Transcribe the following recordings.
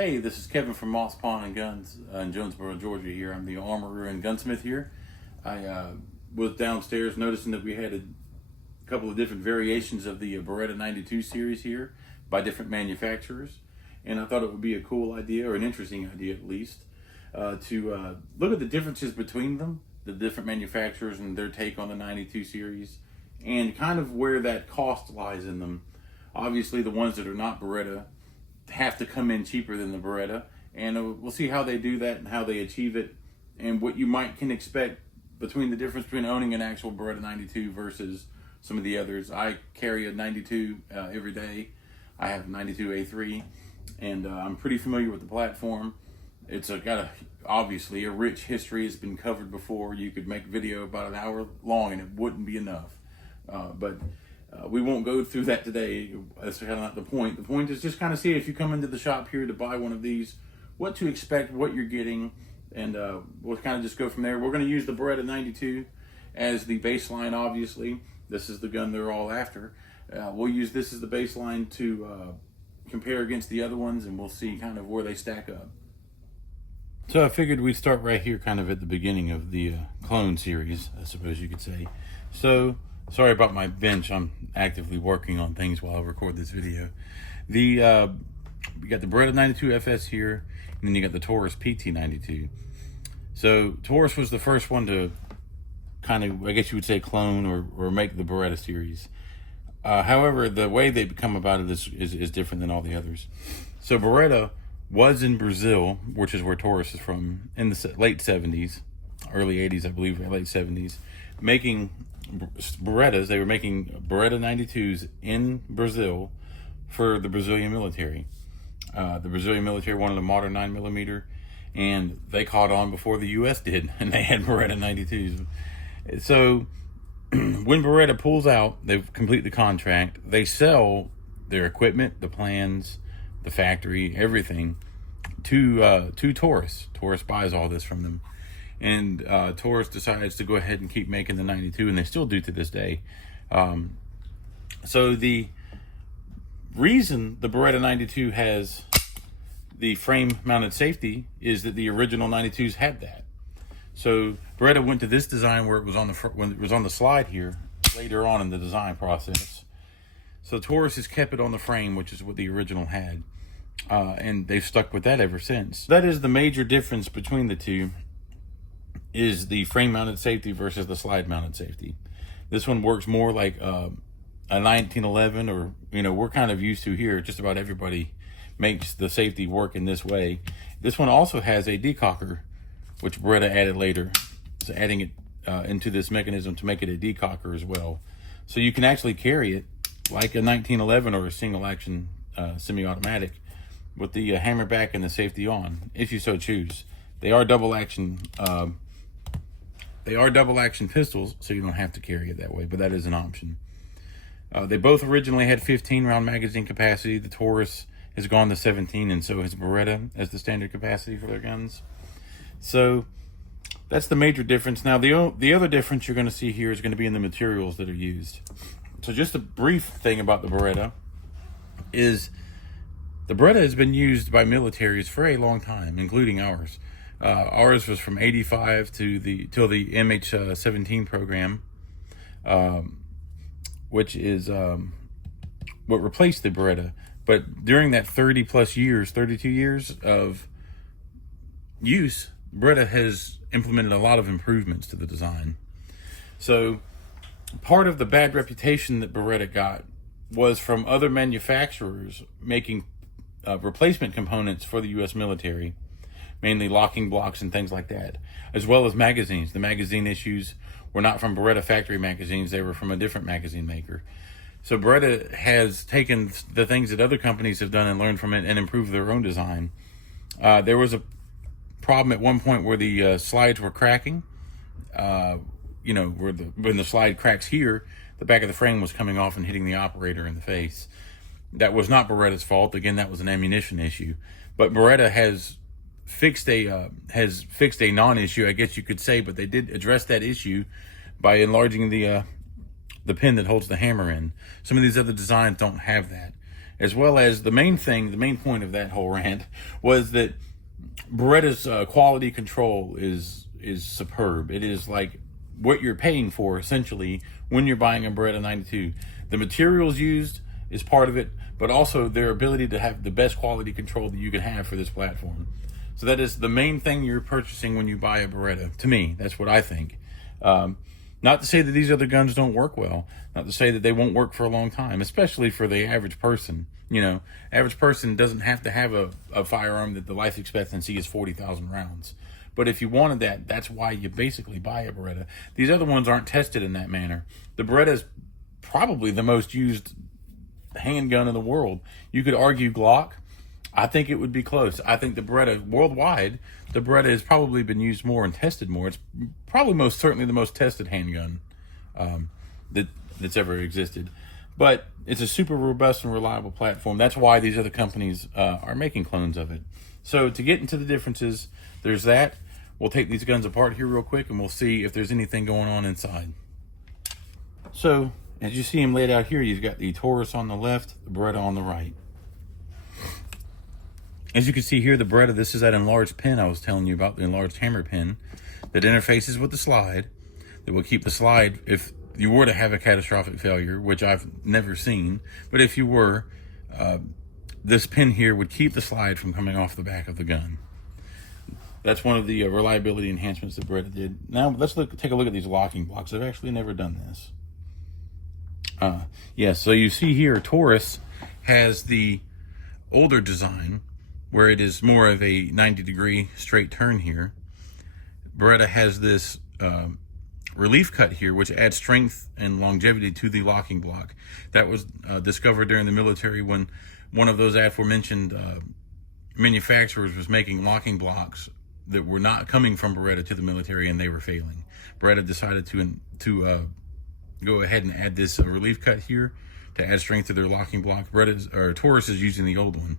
Hey, this is Kevin from Moss Pawn and Guns in Jonesboro, Georgia here. I'm the armorer and gunsmith here. I was downstairs noticing that we had a couple of different variations of the Beretta 92 series here by different manufacturers. And I thought it would be a cool idea, or an interesting idea at least, to look at the differences between them, the different manufacturers and their take on the 92 series, and kind of where that cost lies in them. Obviously, the ones that are not Beretta have to come in cheaper than the Beretta, and we'll see how they do that and how they achieve it, and what you can expect between the difference between owning an actual Beretta 92 versus some of the others. I carry a 92 every day. I have a 92 A3, and I'm pretty familiar with the platform. It's got obviously a rich history. It's been covered before. You could make a video about an hour long and it wouldn't be enough, but we won't go through that today. That's kind of not the point. The point is just kind of see, if you come into the shop here to buy one of these, what to expect, what you're getting, and we'll kind of just go from there. We're going to use the Beretta 92 as the baseline, obviously. This is the gun they're all after. We'll use this as the baseline to compare against the other ones, and we'll see kind of where they stack up. So I figured we'd start right here, kind of at the beginning of the clone series, I suppose you could say. So, sorry about my bench. I'm actively working on things while I record this video. We got the Beretta 92 FS here, and then you got the Taurus PT 92. So Taurus was the first one to kind of, I guess you would say, clone or make the Beretta series. However, the way they come about it is different than all the others. So Beretta was in Brazil, which is where Taurus is from, in the late 70s, early 80s, I believe, late 70s, making Berettas. They were making Beretta 92s in Brazil for the Brazilian military. The Brazilian military wanted a modern 9mm, and they caught on before the U.S. did, and they had Beretta 92s. So when Beretta pulls out, they complete the contract, they sell their equipment, the plans, the factory, everything to Taurus. Taurus buys all this from them. And Taurus decides to go ahead and keep making the 92, and they still do to this day. So the reason the Beretta 92 has the frame-mounted safety is that the original 92s had that. So Beretta went to this design where it was on the when it was on the slide here later on in the design process. So Taurus has kept it on the frame, which is what the original had, and they've stuck with that ever since. That is the major difference between the two, is the frame-mounted safety versus the slide-mounted safety. This one works more like a 1911, or, we're kind of used to here, just about everybody makes the safety work in this way. This one also has a decocker, which Beretta added later. So adding it into this mechanism to make it a decocker as well. So you can actually carry it like a 1911 or a single-action semi-automatic with the hammer back and the safety on, if you so choose. They are double-action pistols, so you don't have to carry it that way, but that is an option. They both originally had 15-round magazine capacity. The Taurus has gone to 17, and so has Beretta as the standard capacity for their guns. So that's the major difference. Now, the other difference you're going to see here is going to be in the materials that are used. So just a brief thing about the Beretta is the Beretta has been used by militaries for a long time, including ours. Ours was from 85 till the MH17 program, which is what replaced the Beretta. But during that 32 years of use, Beretta has implemented a lot of improvements to the design. So part of the bad reputation that Beretta got was from other manufacturers making replacement components for the U.S. military, mainly locking blocks and things like that, as well as magazines. The magazine issues were not from Beretta factory magazines, they were from a different magazine maker. So Beretta has taken the things that other companies have done and learned from it and improved their own design. There was a problem at one point where the slides were cracking. When the slide cracks here, the back of the frame was coming off and hitting the operator in the face. That was not Beretta's fault. Again, that was an ammunition issue. But Beretta has fixed a non-issue, I guess you could say, but they did address that issue by enlarging the pin that holds the hammer in. Some of these other designs don't have that. as well as the main point of that whole rant was that Beretta's quality control is superb. It is like what you're paying for essentially when you're buying a Beretta 92. The materials used is part of it, but also their ability to have the best quality control that you can have for this platform. So that is the main thing you're purchasing when you buy a Beretta. To me, that's what I think. Not to say that these other guns don't work well. Not to say that they won't work for a long time, especially for the average person. You know, average person doesn't have to have a firearm that the life expectancy is 40,000 rounds. But if you wanted that, that's why you basically buy a Beretta. These other ones aren't tested in that manner. The Beretta is probably the most used handgun in the world. You could argue Glock. I think it would be close. I think the Beretta, worldwide, the Beretta has probably been used more and tested more. It's probably most certainly the most tested handgun that's ever existed. But it's a super robust and reliable platform. That's why these other companies are making clones of it. So to get into the differences, there's that. We'll take these guns apart here real quick and we'll see if there's anything going on inside. So as you see them laid out here, you've got the Taurus on the left, the Beretta on the right. As you can see here, the Beretta, this is that enlarged pin I was telling you about, the enlarged hammer pin that interfaces with the slide, that will keep the slide, if you were to have a catastrophic failure, which I've never seen, but if you were, this pin here would keep the slide from coming off the back of the gun. That's one of the reliability enhancements that Beretta did. Now let's take a look at these locking blocks. I've actually never done this. Yeah, so you see here, Taurus has the older design, where it is more of a 90-degree straight turn here. Beretta has this relief cut here, which adds strength and longevity to the locking block. That was discovered during the military when one of those aforementioned manufacturers was making locking blocks that were not coming from Beretta to the military, and they were failing. Beretta decided to go ahead and add this relief cut here to add strength to their locking block. Taurus is using the old one.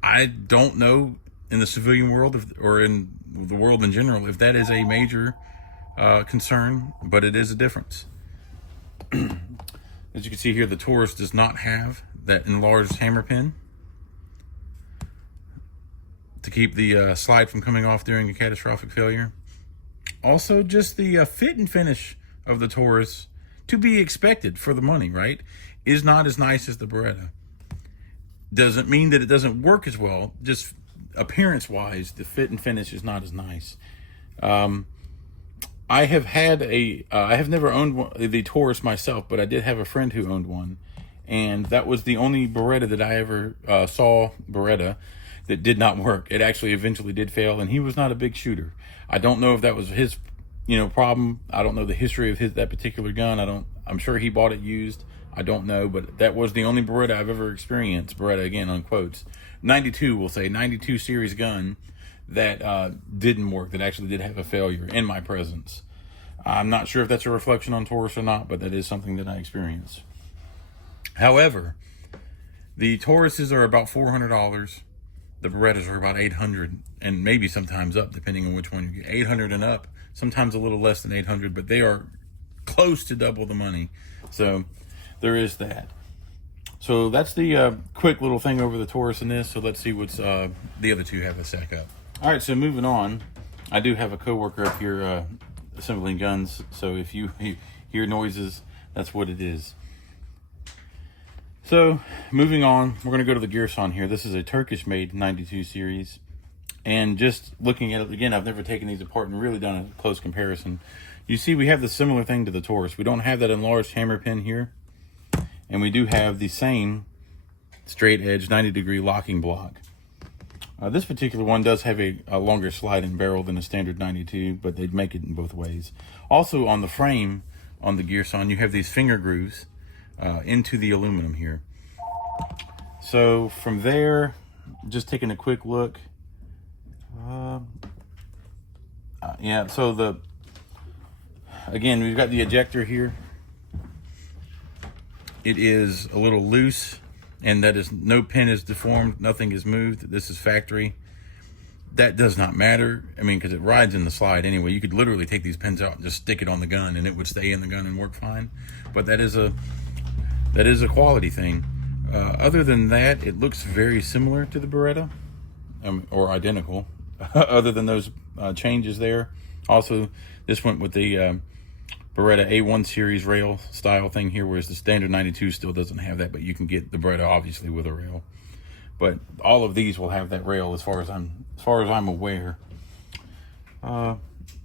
I don't know in the civilian world or in the world in general if that is a major concern, but it is a difference. As you can see here, the Taurus does not have that enlarged hammer pin to keep the slide from coming off during a catastrophic failure. Also, just the fit and finish of the Taurus, to be expected for the money, right, is not as nice as the Beretta. Doesn't mean that it doesn't work as well. Just appearance-wise, the fit and finish is not as nice. I have never owned the Taurus myself, but I did have a friend who owned one, and that was the only Beretta that I ever saw that did not work. It actually eventually did fail, and he was not a big shooter. I don't know if that was his, problem. I don't know the history of that particular gun. I'm sure he bought it used. I don't know, but that was the only Beretta I've ever experienced. Beretta, again, on quotes. 92, we'll say, 92 series gun that didn't work, that actually did have a failure in my presence. I'm not sure if that's a reflection on Taurus or not, but that is something that I experienced. However, the Tauruses are about $400. The Berettas are about $800, and maybe sometimes up, depending on which one you get. $800 and up, sometimes a little less than $800, but they are close to double the money. So there is that. So that's the quick little thing over the Taurus in this. So let's see what's the other two have to stack up. All right, so moving on, I do have a coworker up here assembling guns. So if you hear noises, that's what it is. So moving on, we're going to go to the Gearson here. This is a Turkish-made 92 series. And just looking at it again, I've never taken these apart and really done a close comparison. You see, we have the similar thing to the Taurus. We don't have that enlarged hammer pin here. And we do have the same straight edge 90-degree locking block. This particular one does have a longer sliding barrel than a standard 92, but they'd make it in both ways. Also on the frame on the Gearson, you have these finger grooves into the aluminum here. So from there, just taking a quick look. Yeah, so again, we've got the ejector here. It is a little loose, and that is, no pin is deformed, nothing is moved. This is factory. That does not matter. I mean, because it rides in the slide anyway. You could literally take these pins out and just stick it on the gun, and it would stay in the gun and work fine. But that is a quality thing. Other than that, it looks very similar to the Beretta, or identical, other than those changes there. Also, this went with the Beretta A1 series rail style thing here, whereas the standard 92 still doesn't have that, but you can get the Beretta obviously with a rail. But all of these will have that rail as far as I'm aware. Other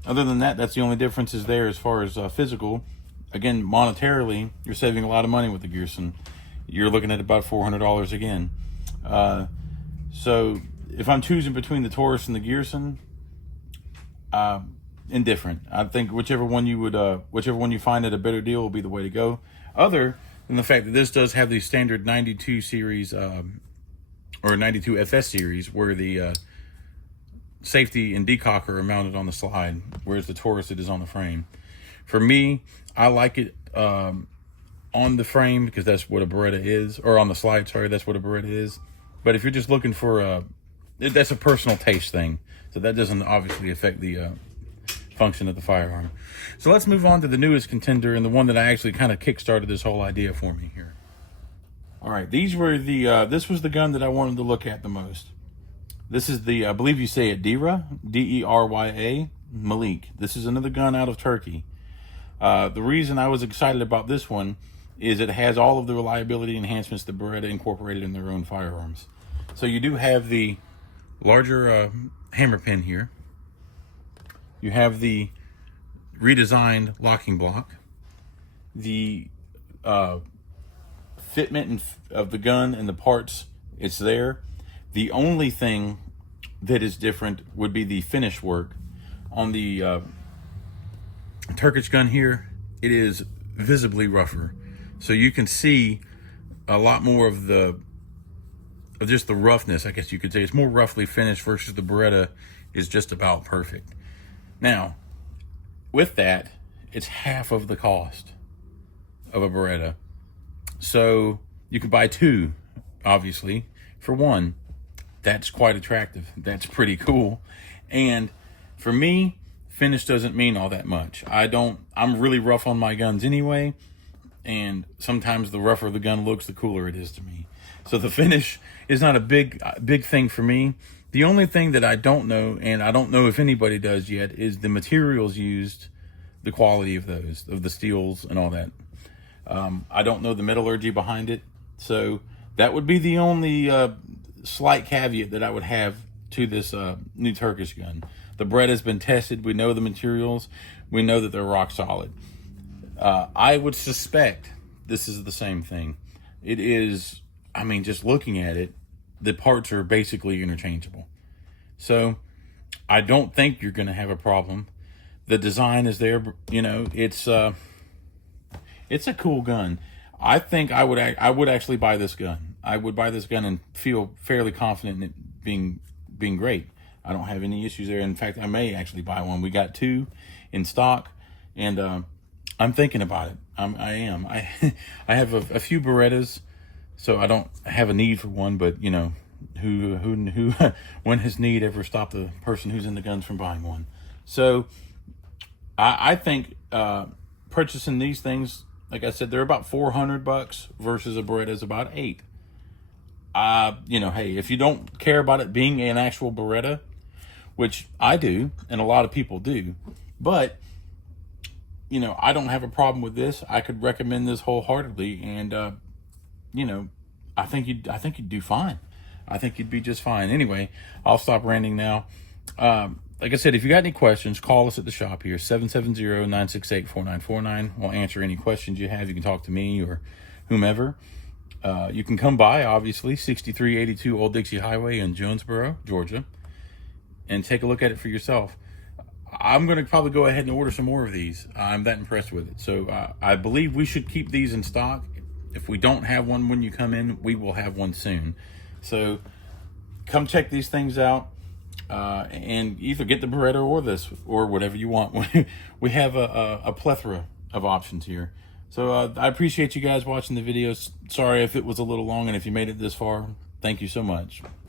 than that, that's the only differences there as far as physical. Again, monetarily, you're saving a lot of money with the Gearson. You're looking at about $400 again. So if I'm choosing between the Taurus and the Gearson, indifferent. I think whichever one you find at a better deal will be the way to go. Other than the fact that this does have the standard 92 series or 92 FS series, where the safety and decocker are mounted on the slide, whereas the Taurus, it is on the frame. For me, I like it on the frame because that's what a Beretta is, or on the slide, sorry, that's what a Beretta is. But if you're just looking for that's a personal taste thing, so that doesn't obviously affect the function of the firearm. So let's move on to the newest contender, and the one that I actually kind of kick-started this whole idea for me here. All right, these were the this was the gun that I wanted to look at the most. This is the, I believe you say it, Derya, D-E-R-Y-A, Malik. This is another gun out of Turkey. The reason I was excited about this one is it has all of the reliability enhancements that Beretta incorporated in their own firearms. So you do have the larger hammer pin here. You have the redesigned locking block. The fitment of the gun and the parts, it's there. The only thing that is different would be the finish work. On the Turkish gun here, it is visibly rougher. So you can see a lot more of just the roughness, I guess you could say. It's more roughly finished versus the Beretta is just about perfect. Now, with that, it's half of the cost of a Beretta. So you can buy two, obviously, for one. That's quite attractive. That's pretty cool. And for me, finish doesn't mean all that much. I'm really rough on my guns anyway. And sometimes the rougher the gun looks, the cooler it is to me. So the finish is not a big thing for me. The only thing that I don't know, and I don't know if anybody does yet, is the materials used, the quality of those, of the steels and all that. I don't know the metallurgy behind it. So that would be the only slight caveat that I would have to this new Turkish gun. The Beretta has been tested. We know the materials. We know that they're rock solid. I would suspect this is the same thing. It is, I mean, just looking at it, the parts are basically interchangeable. So I don't think you're going to have a problem. The design is there. You know, it's a cool gun. I think I would actually buy this gun. I would buy this gun and feel fairly confident in it being great. I don't have any issues there. In fact, I may actually buy one. We got two in stock, and I'm thinking about it. I have a few Berettas, so I don't have a need for one. But you know, who when has need ever stopped the person who's in the guns from buying one? So I think purchasing these things, like I said, they're about $400 versus a Beretta is about $800. You know, hey, if you don't care about it being an actual Beretta, which I do, and a lot of people do, but you know, I don't have a problem with this. I could recommend this wholeheartedly, and you know, I think you'd do fine. I think you'd be just fine. Anyway, I'll stop ranting now. Like I said, if you got any questions, call us at the shop here, 770-968-4949. We'll answer any questions you have. You can talk to me or whomever. You can come by, obviously, 6382 Old Dixie Highway in Jonesboro, Georgia, and take a look at it for yourself. I'm going to probably go ahead and order some more of these. I'm that impressed with it. So I believe we should keep these in stock. If we don't have one when you come in, we will have one soon. So come check these things out, and either get the Beretta or this, or whatever you want. We have a plethora of options here. So I appreciate you guys watching the videos. Sorry if it was a little long, and if you made it this far, thank you so much.